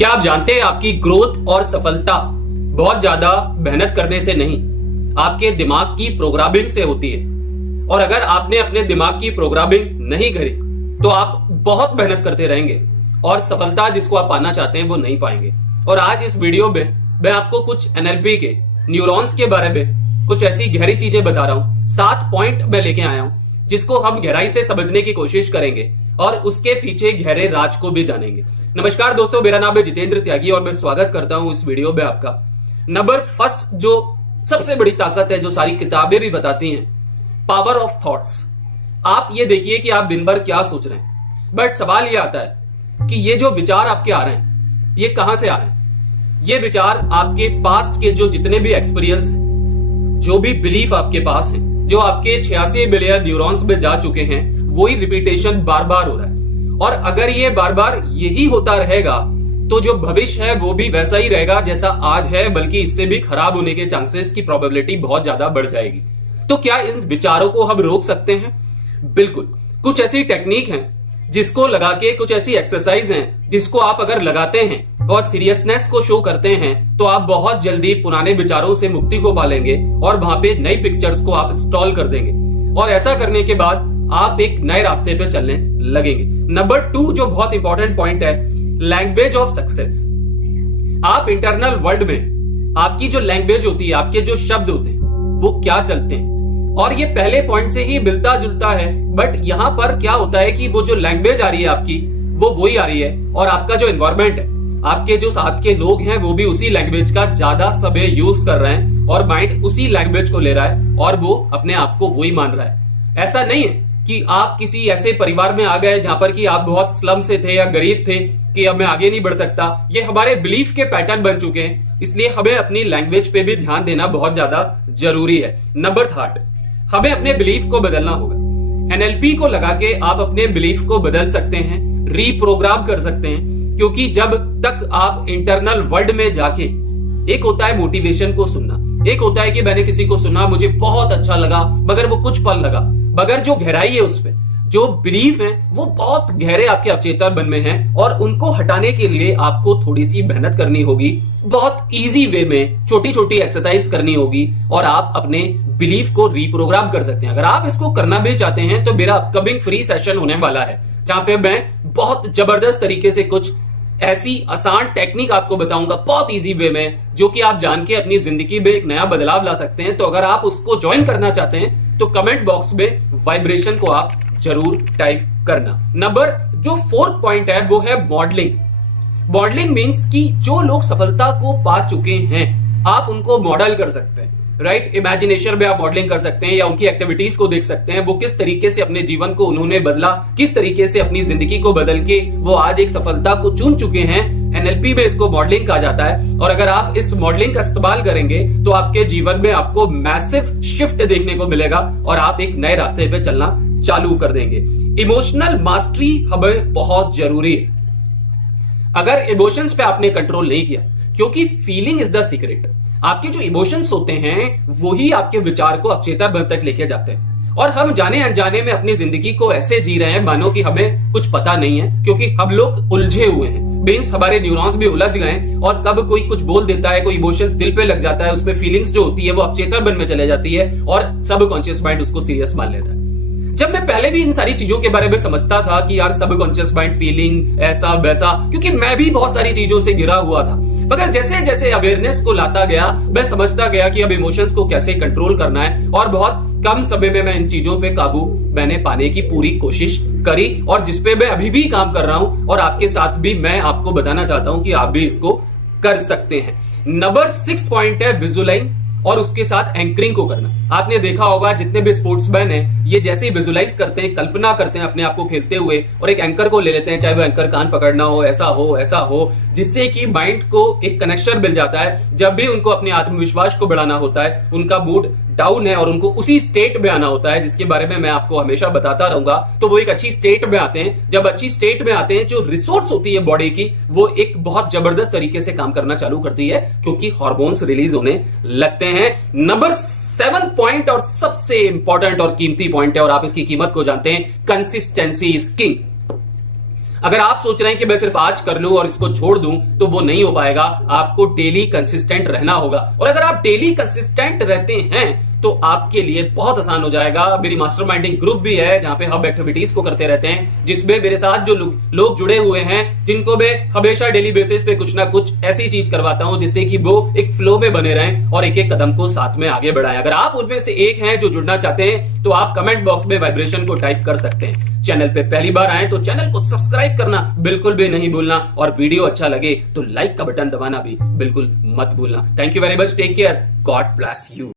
क्या आप जानते हैं आपकी ग्रोथ और सफलता बहुत ज्यादा मेहनत करने से नहीं, आपके दिमाग की प्रोग्रामिंग से होती है। और अगर आपने अपने दिमाग की प्रोग्रामिंग नहीं करी तो आप बहुत मेहनत करते रहेंगे और सफलता जिसको आप पाना चाहते हैं वो नहीं पाएंगे। और आज इस वीडियो में मैं आपको कुछ एनएलपी के न्यूरॉन्स के बारे में कुछ ऐसी गहरी चीजें बता रहा हूं। 7 पॉइंट मैं लेके आया हूं जिसको हम गहराई से समझने की कोशिश करेंगे और उसके पीछे गहरे राज को भी जानेंगे। नमस्कार दोस्तों, मेरा नाम है जितेंद्र त्यागी और मैं स्वागत करता हूं इस वीडियो में आपका। नंबर फर्स्ट जो सबसे बड़ी ताकत है, जो सारी किताबें भी बताती हैं, पावर ऑफ थॉट्स। आप ये देखिए कि आप दिन भर क्या सोच रहे हैं, बट सवाल ये आता है कि ये जो विचार आपके आ रहे हैं ये कहां से आ रहे हैं। ये विचार आपके पास्ट के जो जितने भी एक्सपीरियंस हैं, जो भी बिलीफ आपके पास हैं, जो आपके 86 बिलियन न्यूरॉन्स में जा चुके हैं, वही रिपीटेशन बार बार हो रहा है। और अगर ये बार बार यही होता रहेगा तो जो भविष्य है वो भी वैसा ही रहेगा जैसा आज है, बल्कि इससे भी खराब होने के चांसेस की प्रोबेबिलिटी बहुत ज्यादा बढ़ जाएगी। तो क्या इन विचारों को हम रोक सकते हैं? बिल्कुल। कुछ ऐसी टेक्निक हैं जिसको लगा के, कुछ ऐसी एक्सरसाइज हैं जिसको आप अगर लगाते हैं और सीरियसनेस को शो करते हैं तो आप बहुत जल्दी पुराने विचारों से मुक्ति को पालेंगे और वहां पे नई पिक्चर्स को आप इंस्टॉल कर देंगे। और ऐसा करने के बाद आप एक नए रास्ते पे चलने लगेंगे। नंबर 2 जो बहुत इंपॉर्टेंट पॉइंट है, लैंग्वेज ऑफ सक्सेस। आप इंटरनल वर्ल्ड में आपकी जो लैंग्वेज होती है, आपके जो शब्द होते हैं, वो क्या चलते हैं। और ये पहले पॉइंट से ही मिलता जुलता है, बट यहां पर क्या होता है कि वो जो लैंग्वेज आ रही है आपकी, वो वही आ रही है। और आपका जो एनवायरमेंट है, आपके जो साथ के लोग हैं, वो भी उसी लैंग्वेज का ज्यादा समय यूज कर रहे हैं और माइंड उसी लैंग्वेज को ले रहा है और वो अपने आप को वही मान रहा है। ऐसा नहीं है कि आप किसी ऐसे परिवार में आ गए जहां पर कि आप बहुत स्लम से थे या गरीब थे कि अब मैं आगे नहीं बढ़ सकता। ये हमारे बिलीफ के पैटर्न बन चुके हैं, इसलिए हमें अपनी लैंग्वेज पे भी ध्यान देना बहुत ज्यादा जरूरी है। नंबर 3, हमें अपने बिलीफ को बदलना होगा। एनएलपी को लगा के आप अपने बिलीफ को बदल सकते हैं, रीप्रोग्राम कर सकते हैं। क्योंकि जब तक आप इंटरनल वर्ल्ड में जाके, एक होता है मोटिवेशन को सुनना, एक होता है कि मैंने किसी को सुना, मुझे बहुत अच्छा लगा, मगर वो कुछ पल लगा, मगर जो गहराई है उस पे, जो बिलीफ है वो बहुत गहरे आपके अवचेतन मन में हैं और उनको हटाने के लिए आपको थोड़ी सी मेहनत करनी होगी। बहुत इजी वे में छोटी छोटी एक्सरसाइज करनी होगी और आप अपने बिलीफ को रीप्रोग्राम कर सकते हैं। अगर आप इसको करना भी चाहते हैं तो मेरा अपकमिंग फ्री सेशन होने वाला है जहां पे मैं बहुत जबरदस्त तरीके से कुछ ऐसी आसान टेक्निक आपको बताऊंगा, बहुत इजी वे में, जो कि आप जान के अपनी जिंदगी में एक नया बदलाव ला सकते हैं। तो अगर आप उसको ज्वाइन करना चाहते हैं तो कमेंट बॉक्स में वाइब्रेशन को आप जरूर टाइप करना। नंबर जो 4th पॉइंट है वो है मॉडलिंग। मॉडलिंग मींस कि जो लोग सफलता को पा चुके हैं आप उनको मॉडल कर सकते हैं, राइट। इमेजिनेशन में आप मॉडलिंग कर सकते हैं या उनकी एक्टिविटीज को देख सकते हैं, वो किस तरीके से अपने जीवन को उन्होंने बदला, किस तरीके से अपनी जिंदगी को बदल के वो आज एक सफलता को चुन चुके हैं। एनएलपी में इसको मॉडलिंग कहा जाता है। और अगर आप इस मॉडलिंग का इस्तेमाल करेंगे तो आपके जीवन में आपको मैसिव शिफ्ट देखने को मिलेगा और आप एक नए रास्ते पे चलना चालू कर देंगे। इमोशनल मास्टरी हमें बहुत जरूरी है। अगर इमोशंस पे आपने कंट्रोल नहीं किया, क्योंकि फीलिंग इज द सीक्रेट, आपके जो इमोशंस होते हैं वही आपके विचार को अवचेतन मन तक लेके जाते हैं। और हम जाने अनजाने में अपनी जिंदगी को ऐसे जी रहे हैं मानो कि हमें कुछ पता नहीं है, क्योंकि हम लोग उलझे हुए हैं। मींस हमारे न्यूरॉन्स भी उलझ गए और कब कोई कुछ बोल देता है, कोई इमोशंस दिल पे लग जाता है, उसमें फीलिंग्स जो होती है वो अवचेतन मन में चले जाती है और सबकॉन्शियस माइंड उसको सीरियस मान लेता है। जब मैं पहले भी इन सारी चीजों के बारे में समझता था कि यार सबकॉन्शियस माइंड, फीलिंग, ऐसा वैसा, क्योंकि मैं भी बहुत सारी चीजों से घिरा हुआ था, मगर जैसे जैसे अवेयरनेस को लाता गया मैं समझता गया कि अब इमोशंस को कैसे कंट्रोल करना है। और बहुत कम समय में मैं इन चीजों पे काबू मैंने पाने की पूरी कोशिश करी और जिसपे मैं अभी भी काम कर रहा हूं और आपके साथ भी मैं आपको बताना चाहता हूं कि आप भी इसको कर सकते हैं। नंबर 6 पॉइंट है विजुअलाइज और उसके साथ एंकरिंग को करना। आपने देखा होगा जितने भी स्पोर्ट्समैन हैं, ये जैसे ही विजुअलाइज करते हैं, कल्पना करते हैं अपने आप को खेलते हुए और एक एंकर को ले लेते हैं, चाहे वो एंकर कान पकड़ना हो, ऐसा हो, जिससे कि माइंड को एक कनेक्शन मिल जाता है। जब भी उनको अपने आत्मविश्वास को बढ़ाना होता है, उनका मूड डाउन है और उनको उसी स्टेट में आना होता है जिसके बारे में मैं आपको हमेशा बताता रहूंगा, तो वो एक अच्छी स्टेट में आते हैं। जब अच्छी स्टेट में आते हैं, जो रिसोर्स होती है बॉडी की, वो एक बहुत जबरदस्त तरीके से काम करना चालू करती है, क्योंकि हार्मोन्स रिलीज होने लगते हैं। नंबर 7 पॉइंट और सबसे इंपॉर्टेंट और कीमती पॉइंट है और आप इसकी कीमत को जानते हैं, कंसिस्टेंसी इज किंग। अगर आप सोच रहे हैं कि मैं सिर्फ आज कर लूं और इसको छोड़ दूं, तो वो नहीं हो पाएगा। आपको डेली कंसिस्टेंट रहना होगा, और अगर आप डेली कंसिस्टेंट रहते हैं तो आपके लिए बहुत आसान हो जाएगा। मेरी मास्टरमाइंडिंग ग्रुप भी है जहां पे हम एक्टिविटीज को करते रहते हैं, जिसमें मेरे साथ जो लोग जुड़े हुए हैं, जिनको मैं हमेशा डेली बेसिस पे कुछ ना कुछ ऐसी चीज करवाता हूं जिससे कि वो एक फ्लो में बने रहें और एक एक कदम को साथ में आगे बढ़ाएं। अगर आप उनमें से एक हैं जो जुड़ना चाहते हैं, तो आप कमेंट बॉक्स में वाइब्रेशन को टाइप कर सकते हैं। चैनल पे पहली बार आए तो चैनल को सब्सक्राइब करना बिल्कुल भी नहीं भूलना, और वीडियो अच्छा लगे तो लाइक का बटन दबाना भी बिल्कुल मत भूलना। Thank you very much, take care, God bless you.